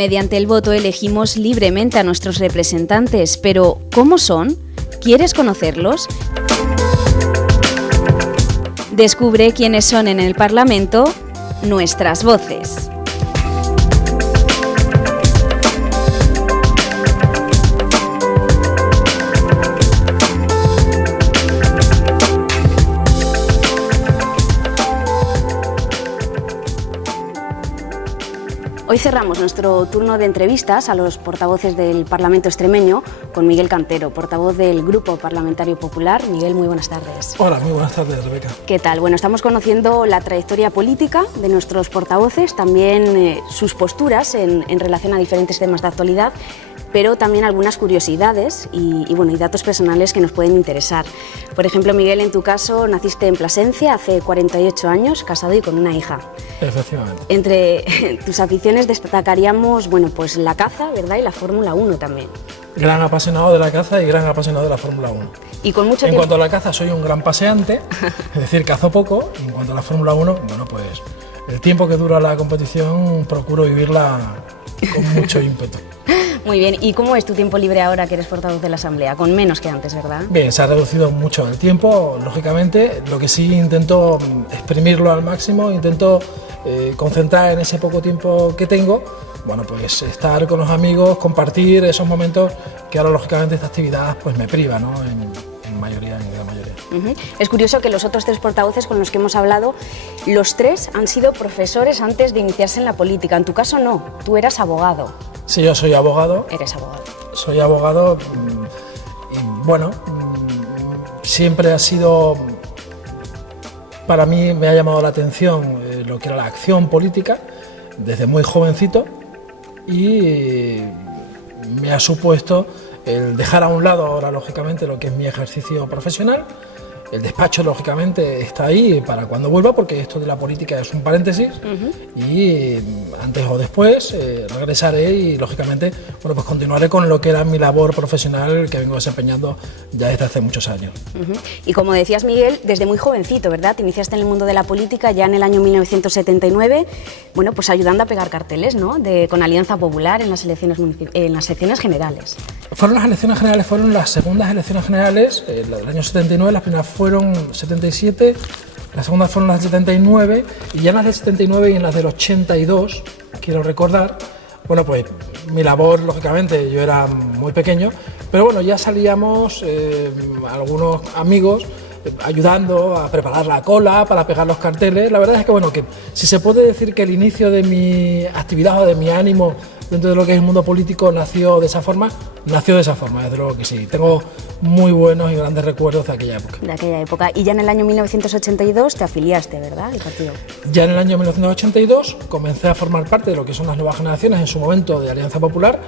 Mediante el voto elegimos libremente a nuestros representantes, pero ¿cómo son? ¿Quieres conocerlos? Descubre quiénes son en el Parlamento nuestras voces. Hoy cerramos nuestro turno de entrevistas a los portavoces del Parlamento extremeño con Miguel Cantero, portavoz del Grupo Parlamentario Popular. Miguel, muy buenas tardes. Hola, muy buenas tardes, Rebeca. ¿Qué tal? Bueno, estamos conociendo la trayectoria política de nuestros portavoces, también sus posturas en relación a diferentes temas de actualidad, pero también algunas curiosidades y datos personales que nos pueden interesar. Por ejemplo, Miguel, en tu caso, naciste en Plasencia hace 48 años, casado y con una hija. Efectivamente. Entre tus aficiones destacaríamos, pues la caza, ¿verdad? Y la Fórmula 1 también. Gran apasionado de la caza y gran apasionado de la Fórmula 1. Y con mucho En cuanto a la caza, soy un gran paseante, es decir, cazo poco. Y en cuanto a la Fórmula 1, pues el tiempo que dura la competición procuro vivirla con mucho ímpetu. Muy bien, ¿y cómo es tu tiempo libre ahora que eres portavoz de la Asamblea? Con menos que antes, ¿verdad? Bien, se ha reducido mucho el tiempo, lógicamente. Lo que sí intento exprimirlo al máximo, intento concentrar en ese poco tiempo que tengo, pues estar con los amigos, compartir esos momentos que ahora lógicamente esta actividad pues me priva, ¿no? En gran mayoría. Es curioso que los otros tres portavoces con los que hemos hablado, los tres han sido profesores antes de iniciarse en la política. En tu caso no, tú eras abogado. Sí, yo soy abogado. Eres abogado. Soy abogado y siempre ha sido, para mí me ha llamado la atención lo que era la acción política desde muy jovencito y me ha supuesto el dejar a un lado ahora lógicamente lo que es mi ejercicio profesional. El despacho, lógicamente, está ahí para cuando vuelva, porque esto de la política es un paréntesis y antes o después regresaré y, lógicamente, pues continuaré con lo que era mi labor profesional que vengo desempeñando ya desde hace muchos años. Y como decías, Miguel, desde muy jovencito, ¿verdad? Te iniciaste en el mundo de la política ya en el año 1979, pues ayudando a pegar carteles, ¿no? Con Alianza Popular en las elecciones generales. Fueron las elecciones generales, fueron las segundas elecciones generales, del año 79, las primeras fueron 77, las segundas fueron las 79 y ya en las del 79 y en las del 82, quiero recordar, pues mi labor, lógicamente, yo era muy pequeño, pero ya salíamos algunos amigos ayudando a preparar la cola para pegar los carteles. La verdad es que si se puede decir que el inicio de mi actividad o de mi ánimo dentro de lo que es el mundo político nació de esa forma, desde luego que sí. Tengo muy buenos y grandes recuerdos de aquella época. De aquella época. Y ya en el año 1982 te afiliaste, ¿verdad?, al partido. Ya en el año 1982 comencé a formar parte de lo que son las nuevas generaciones, en su momento de Alianza Popular,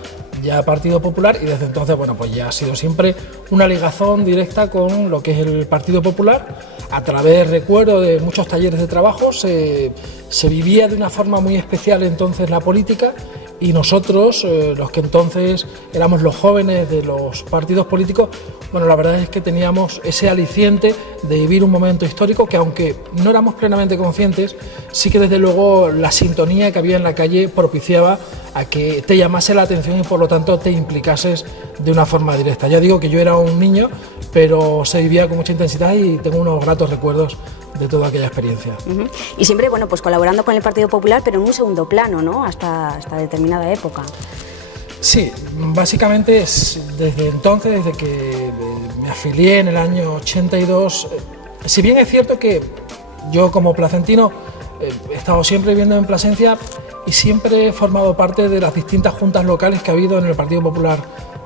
ya Partido Popular, y desde entonces, ya ha sido siempre una ligazón directa con lo que es el Partido Popular. A través, recuerdo, de muchos talleres de trabajo, se vivía de una forma muy especial entonces la política. Y nosotros, los que entonces éramos los jóvenes de los partidos políticos, la verdad es que teníamos ese aliciente de vivir un momento histórico que, aunque no éramos plenamente conscientes, sí que desde luego la sintonía que había en la calle propiciaba a que te llamase la atención y por lo tanto te implicases de una forma directa. Ya digo que yo era un niño, pero se vivía con mucha intensidad y tengo unos gratos recuerdos de toda aquella experiencia. Y siempre, pues colaborando con el Partido Popular, pero en un segundo plano, ¿no?, hasta determinada época. Sí, básicamente desde entonces, desde que me afilié en el año 82, si bien es cierto que yo como placentino he estado siempre viviendo en Plasencia y siempre he formado parte de las distintas juntas locales que ha habido en el Partido Popular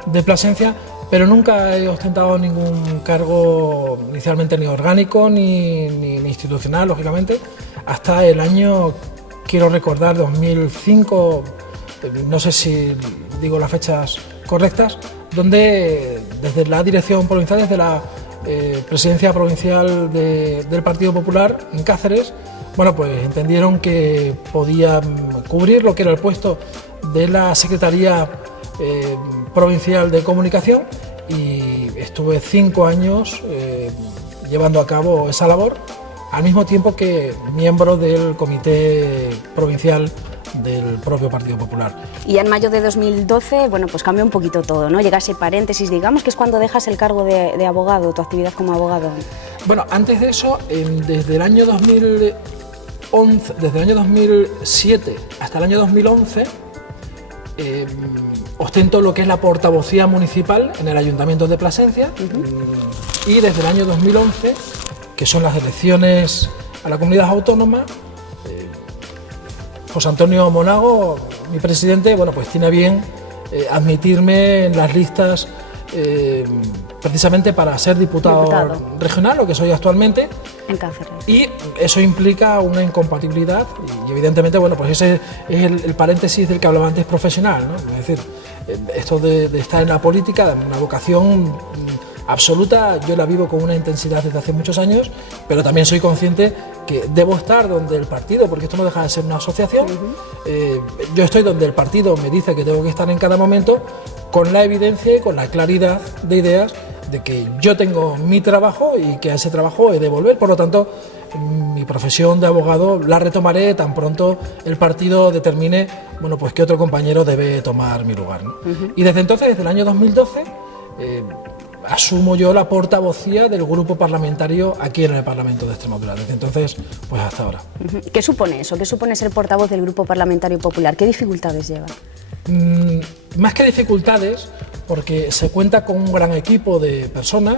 de Plasencia, pero nunca he ostentado ningún cargo inicialmente ni orgánico ni institucional, lógicamente, hasta el año, quiero recordar, 2005, no sé si digo las fechas correctas, donde desde la dirección provincial, desde la presidencia provincial del Partido Popular en Cáceres, entendieron que podían cubrir lo que era el puesto de la Secretaría Provincial de Comunicación y estuve 5 años llevando a cabo esa labor, al mismo tiempo que miembro del Comité Provincial del propio Partido Popular. Y ya en mayo de 2012, bueno, pues cambió un poquito todo, ¿no? Llega ese paréntesis, digamos, que es cuando dejas el cargo de abogado, tu actividad como abogado. Bueno, antes de eso, desde el año 2007 hasta el año 2011, ostento lo que es la portavocía municipal en el Ayuntamiento de Plasencia. Y desde el año 2011, que son las elecciones a la comunidad autónoma, José Antonio Monago, mi presidente, bueno, pues tiene a bien admitirme en las listas precisamente para ser diputado regional, lo que soy actualmente. En Cáceres. Y eso implica una incompatibilidad y evidentemente, bueno, pues ese es el paréntesis del que hablaba antes profesional, ¿no? Es decir, esto de estar en la política, una vocación absoluta, yo la vivo con una intensidad desde hace muchos años, pero también soy consciente que debo estar donde el partido, porque esto no deja de ser una asociación, yo estoy donde el partido me dice que tengo que estar en cada momento, con la evidencia y con la claridad de ideas de que yo tengo mi trabajo y que a ese trabajo he de volver. Por lo tanto, mi profesión de abogado la retomaré tan pronto el partido determine, bueno, pues qué otro compañero debe tomar mi lugar, ¿no? Y desde entonces, desde el año 2012, asumo yo la portavocía del grupo parlamentario aquí en el Parlamento de Extremadura. Desde entonces, pues hasta ahora. ¿Qué supone eso? ¿Qué supone ser portavoz del Grupo Parlamentario Popular? ¿Qué dificultades lleva? Más que dificultades, porque se cuenta con un gran equipo de personas.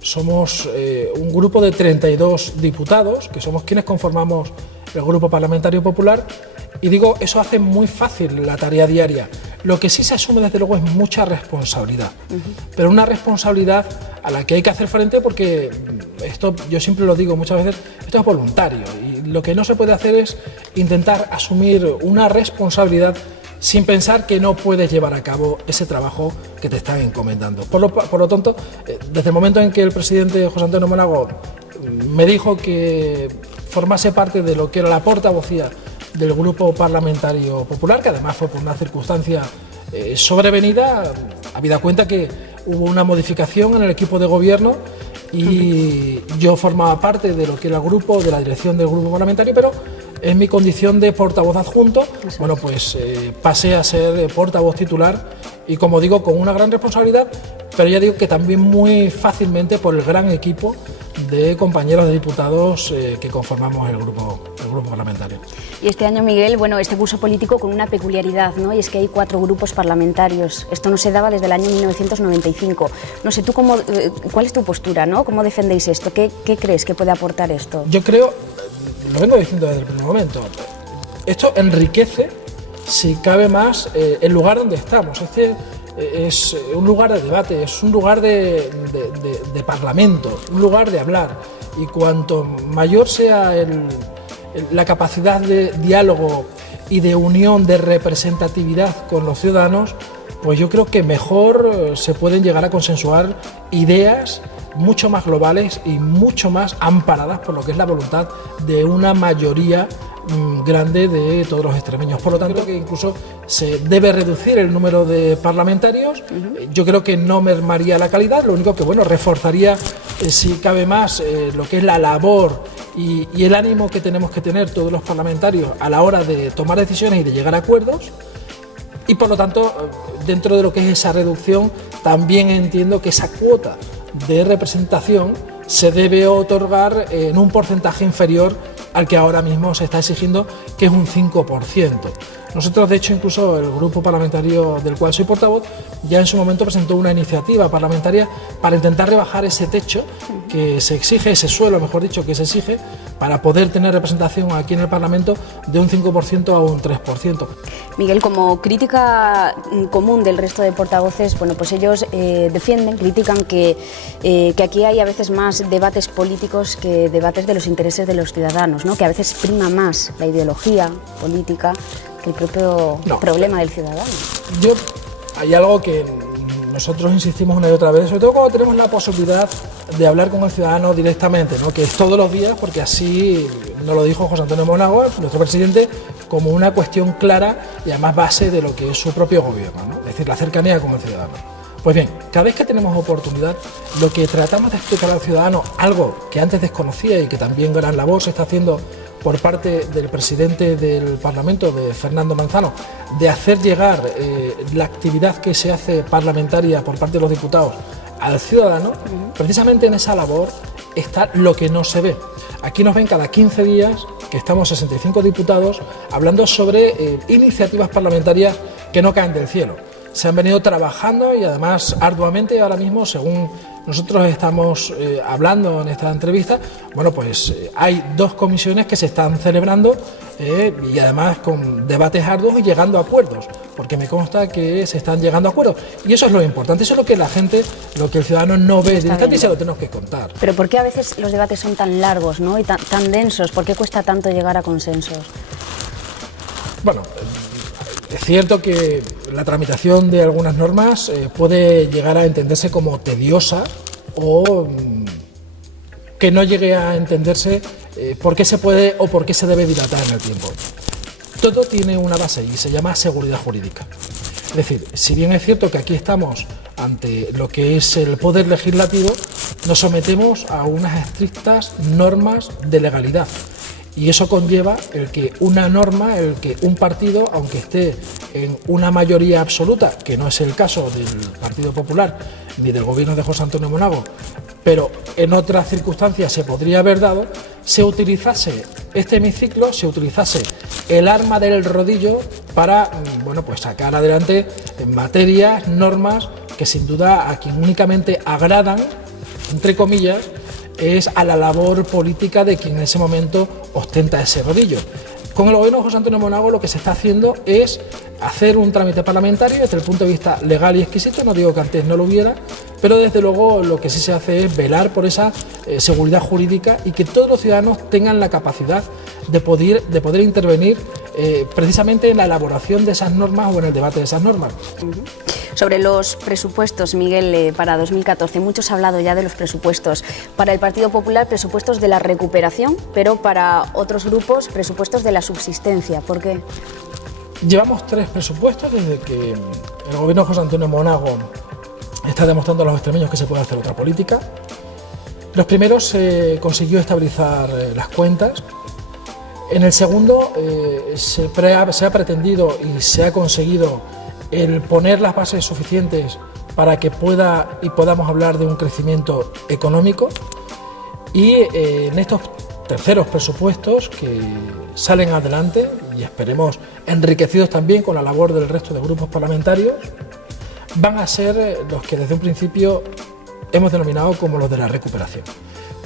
Somos un grupo de 32 diputados, que somos quienes conformamos el Grupo Parlamentario Popular, y digo, eso hace muy fácil la tarea diaria. Lo que sí se asume desde luego es mucha responsabilidad, pero una responsabilidad a la que hay que hacer frente, porque esto, yo siempre lo digo muchas veces, esto es voluntario, y lo que no se puede hacer es intentar asumir una responsabilidad sin pensar que no puedes llevar a cabo ese trabajo que te están encomendando. Por lo tanto, desde el momento en que el presidente José Antonio Monago me dijo que formase parte de lo que era la portavocía del Grupo Parlamentario Popular, que además fue por una circunstancia sobrevenida, habida cuenta que hubo una modificación en el equipo de gobierno y yo formaba parte de lo que era el grupo, de la dirección del grupo parlamentario, pero en mi condición de portavoz adjunto, bueno, pues pasé a ser portavoz titular y, como digo, con una gran responsabilidad, pero ya digo que también muy fácilmente por el gran equipo de compañeros de diputados que conformamos el grupo parlamentario. Y este año, Miguel, bueno, este curso político con una peculiaridad, ¿no? Y es que hay 4 grupos parlamentarios. Esto no se daba desde el año 1995. No sé, tú ¿cuál es tu postura, ¿no? ¿Cómo defendéis esto? ¿Qué crees que puede aportar esto? Yo creo, lo vengo diciendo desde el primer momento, esto enriquece, si cabe más, el lugar donde estamos. Este es un lugar de debate, es un lugar de parlamento, un lugar de hablar, y cuanto mayor sea la capacidad de diálogo y de unión, de representatividad con los ciudadanos, pues yo creo que mejor se pueden llegar a consensuar ideas mucho más globales y mucho más amparadas por lo que es la voluntad de una mayoría grande de todos los extremeños. Por lo tanto, que incluso se debe reducir el número de parlamentarios. Yo creo que no mermaría la calidad, lo único que, bueno, reforzaría, si cabe más, lo que es la labor y el ánimo que tenemos que tener todos los parlamentarios a la hora de tomar decisiones y de llegar a acuerdos. Y por lo tanto, dentro de lo que es esa reducción, también entiendo que esa cuota de representación se debe otorgar en un porcentaje inferior al que ahora mismo se está exigiendo, que es un 5%. Nosotros, de hecho, incluso el grupo parlamentario del cual soy portavoz, ya en su momento presentó una iniciativa parlamentaria para intentar rebajar ese techo que se exige, ese suelo, mejor dicho, que se exige para poder tener representación aquí en el Parlamento de un 5% a un 3%. Miguel, como crítica común del resto de portavoces, bueno, pues ellos critican que aquí hay a veces más debates políticos que debates de los intereses de los ciudadanos, ¿no? Que a veces prima más la ideología política que el propio problema del ciudadano. Hay algo que nosotros insistimos una y otra vez, sobre todo cuando tenemos la posibilidad de hablar con el ciudadano directamente, ¿no? Que es todos los días, porque así nos lo dijo José Antonio Monago, nuestro presidente, como una cuestión clara y además base de lo que es su propio gobierno, ¿no? Es decir, la cercanía con el ciudadano. Pues bien, cada vez que tenemos oportunidad, lo que tratamos de explicar al ciudadano, algo que antes desconocía y que también gran labor se está haciendo por parte del presidente del Parlamento, de Fernando Manzano, de hacer llegar la actividad que se hace parlamentaria por parte de los diputados al ciudadano, precisamente en esa labor está lo que no se ve. Aquí nos ven cada 15 días, que estamos 65 diputados, hablando sobre iniciativas parlamentarias que no caen del cielo. Se han venido trabajando y además arduamente ahora mismo, según nosotros estamos hablando en esta entrevista, bueno, pues hay 2 comisiones que se están celebrando y además con debates arduos y llegando a acuerdos, porque me consta que se están llegando a acuerdos. Y eso es lo importante, eso es lo que la gente, lo que el ciudadano no ve directamente y se lo tenemos que contar. Pero ¿por qué a veces los debates son tan largos, ¿no? Y tan densos? ¿Por qué cuesta tanto llegar a consensos? Bueno, es cierto que la tramitación de algunas normas puede llegar a entenderse como tediosa o que no llegue a entenderse por qué se puede o por qué se debe dilatar en el tiempo. Todo tiene una base y se llama seguridad jurídica. Es decir, si bien es cierto que aquí estamos ante lo que es el poder legislativo, nos sometemos a unas estrictas normas de legalidad. Y eso conlleva el que una norma, el que un partido, aunque esté en una mayoría absoluta, que no es el caso del Partido Popular ni del gobierno de José Antonio Monago, pero en otras circunstancias se podría haber dado, se utilizase este hemiciclo, se utilizase el arma del rodillo para, bueno, pues sacar adelante materias, normas que sin duda a quien únicamente agradan, entre comillas, es a la labor política de quien en ese momento ostenta ese rodillo. Con el gobierno de José Antonio Monago lo que se está haciendo es hacer un trámite parlamentario desde el punto de vista legal y exquisito, no digo que antes no lo hubiera, pero desde luego lo que sí se hace es velar por esa seguridad jurídica y que todos los ciudadanos tengan la capacidad de poder intervenir precisamente en la elaboración de esas normas o en el debate de esas normas. Sobre los presupuestos, Miguel, para 2014, muchos han hablado ya de los presupuestos. Para el Partido Popular, presupuestos de la recuperación, pero para otros grupos, presupuestos de la subsistencia. ¿Por qué? Llevamos 3 presupuestos desde que el gobierno de José Antonio Monago está demostrando a los extremeños que se puede hacer otra política. Los primeros se consiguió estabilizar las cuentas. En el segundo se ha pretendido y se ha conseguido el poner las bases suficientes para que podamos hablar de un crecimiento económico. Y en estos terceros presupuestos que salen adelante y esperemos enriquecidos también con la labor del resto de grupos parlamentarios, van a ser los que desde un principio hemos denominado como los de la recuperación.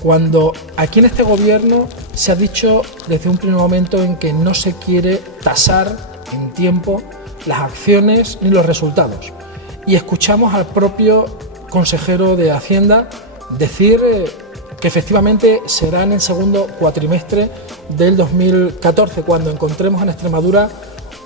Cuando aquí en este gobierno se ha dicho desde un primer momento en que no se quiere tasar en tiempo las acciones ni los resultados. Y escuchamos al propio consejero de Hacienda decir que efectivamente será en el segundo cuatrimestre del 2014 cuando encontremos en Extremadura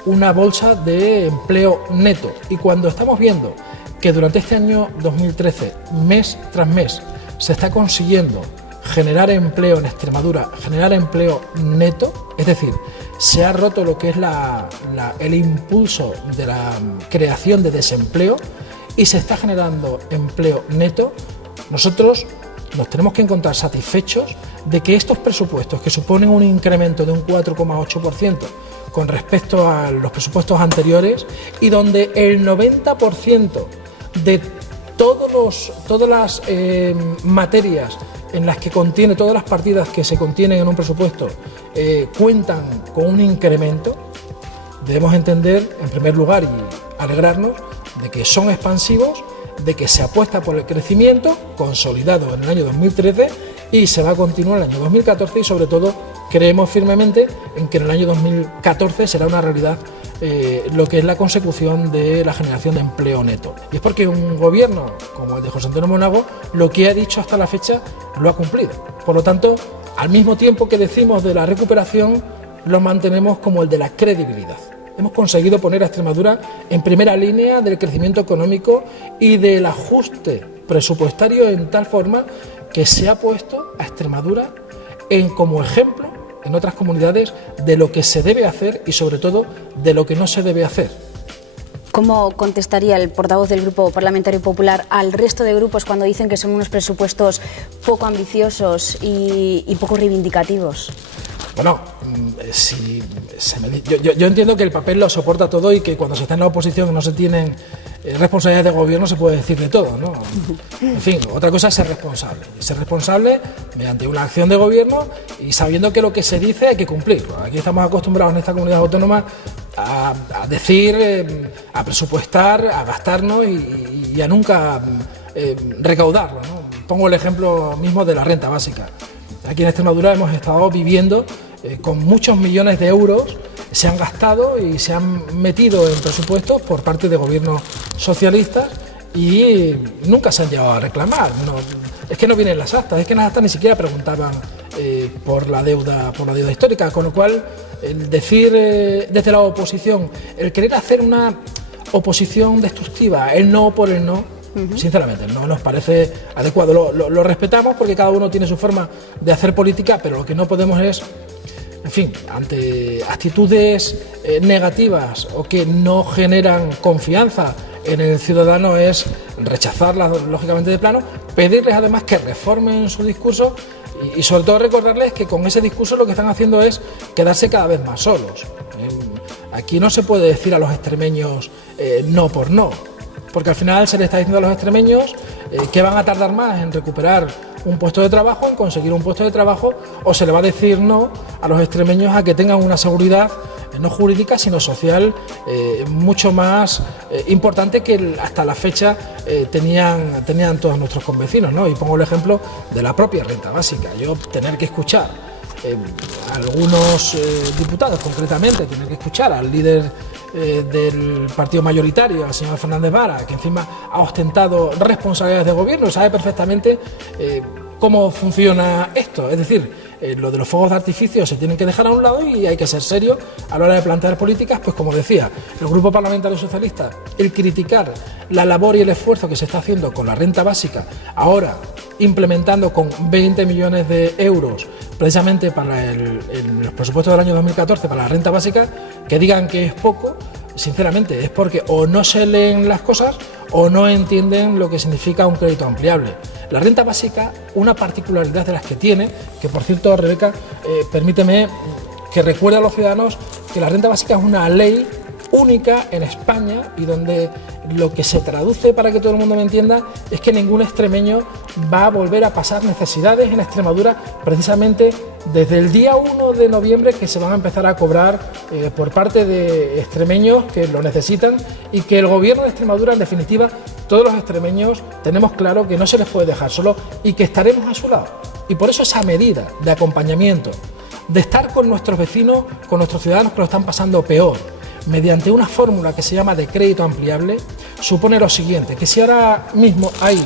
una bolsa de empleo neto. Y cuando estamos viendo que durante este año 2013, mes tras mes, se está consiguiendo generar empleo en Extremadura, generar empleo neto, es decir, se ha roto lo que es el impulso de la creación de desempleo y se está generando empleo neto, nosotros nos tenemos que encontrar satisfechos de que estos presupuestos, que suponen un incremento de un 4,8% con respecto a los presupuestos anteriores y donde el 90% de todas las materias en las que contiene, todas las partidas que se contienen en un presupuesto cuentan con un incremento, debemos entender en primer lugar y alegrarnos de que son expansivos, de que se apuesta por el crecimiento consolidado en el año 2013 y se va a continuar en el año 2014 y sobre todo creemos firmemente en que en el año 2014 será una realidad lo que es la consecución de la generación de empleo neto. Y es porque un gobierno como el de José Antonio Monago lo que ha dicho hasta la fecha lo ha cumplido. Por lo tanto, al mismo tiempo que decimos de la recuperación, lo mantenemos como el de la credibilidad. Hemos conseguido poner a Extremadura en primera línea del crecimiento económico y del ajuste presupuestario en tal forma que se ha puesto a Extremadura como ejemplo en otras comunidades de lo que se debe hacer y sobre todo de lo que no se debe hacer. ¿Cómo contestaría el portavoz del Grupo Parlamentario Popular al resto de grupos cuando dicen que son unos presupuestos poco ambiciosos y poco reivindicativos? Bueno, yo entiendo que el papel lo soporta todo y que cuando se está en la oposición no se tienen responsabilidades de gobierno se puede decir de todo, ¿no? En fin, otra cosa es ser responsable. Y ser responsable mediante una acción de gobierno y sabiendo que lo que se dice hay que cumplirlo. Aquí estamos acostumbrados en esta comunidad autónoma a decir, a presupuestar, a gastarnos y a nunca recaudarlo, ¿no? Pongo el ejemplo mismo de la renta básica. Aquí en Extremadura hemos estado viviendo con muchos millones de euros, se han gastado y se han metido en presupuestos por parte de gobiernos socialistas y nunca se han llevado a reclamar. No, es que no vienen las actas, es que en las actas ni siquiera preguntaban por la deuda histórica, con lo cual el decir desde la oposición, el querer hacer una oposición destructiva, el no por el no, sinceramente no nos parece adecuado. Lo respetamos porque cada uno tiene su forma de hacer política, pero lo que no podemos es, en fin, ante actitudes negativas o que no generan confianza en el ciudadano, es rechazarlas lógicamente de plano, pedirles además que reformen su discurso y sobre todo recordarles que con ese discurso lo que están haciendo es quedarse cada vez más solos. Aquí no se puede decir a los extremeños no por no, porque al final se le está diciendo a los extremeños que van a tardar más en recuperar un puesto de trabajo, en conseguir un puesto de trabajo, o se le va a decir no a los extremeños a que tengan una seguridad no jurídica sino social mucho más importante que hasta la fecha tenían todos nuestros convecinos, ¿no? Y pongo el ejemplo de la propia renta básica. Yo tener que escuchar a algunos diputados, concretamente tener que escuchar al líder del partido mayoritario, al señor Fernández Vara, que encima ha ostentado responsabilidades de gobierno, sabe perfectamente cómo funciona esto. Es decir, lo de los fuegos de artificio se tienen que dejar a un lado y hay que ser serio a la hora de plantear políticas. Pues como decía, el Grupo Parlamentario Socialista, el criticar la labor y el esfuerzo que se está haciendo con la renta básica, ahora implementando con 20 millones de euros precisamente para los presupuestos del año 2014 para la renta básica, que digan que es poco, sinceramente es porque o no se leen las cosas o no entienden lo que significa un crédito ampliable. La renta básica, una particularidad de las que tiene, que por cierto, Rebeca, permíteme que recuerde a los ciudadanos que la renta básica es una ley única en España y donde lo que se traduce, para que todo el mundo me entienda, es que ningún extremeño va a volver a pasar necesidades en Extremadura precisamente desde el día 1 de noviembre, que se van a empezar a cobrar por parte de extremeños que lo necesitan, y que el gobierno de Extremadura, en definitiva, todos los extremeños tenemos claro que no se les puede dejar solo y que estaremos a su lado. Y por eso esa medida de acompañamiento, de estar con nuestros vecinos, con nuestros ciudadanos que lo están pasando peor, mediante una fórmula que se llama de crédito ampliable, supone lo siguiente: que si ahora mismo hay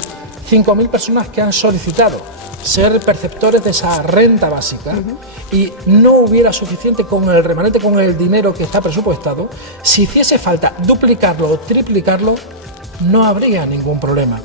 5.000 personas que han solicitado ser perceptores de esa renta básica y no hubiera suficiente con el remanente, con el dinero que está presupuestado, si hiciese falta duplicarlo o triplicarlo, no habría ningún problema.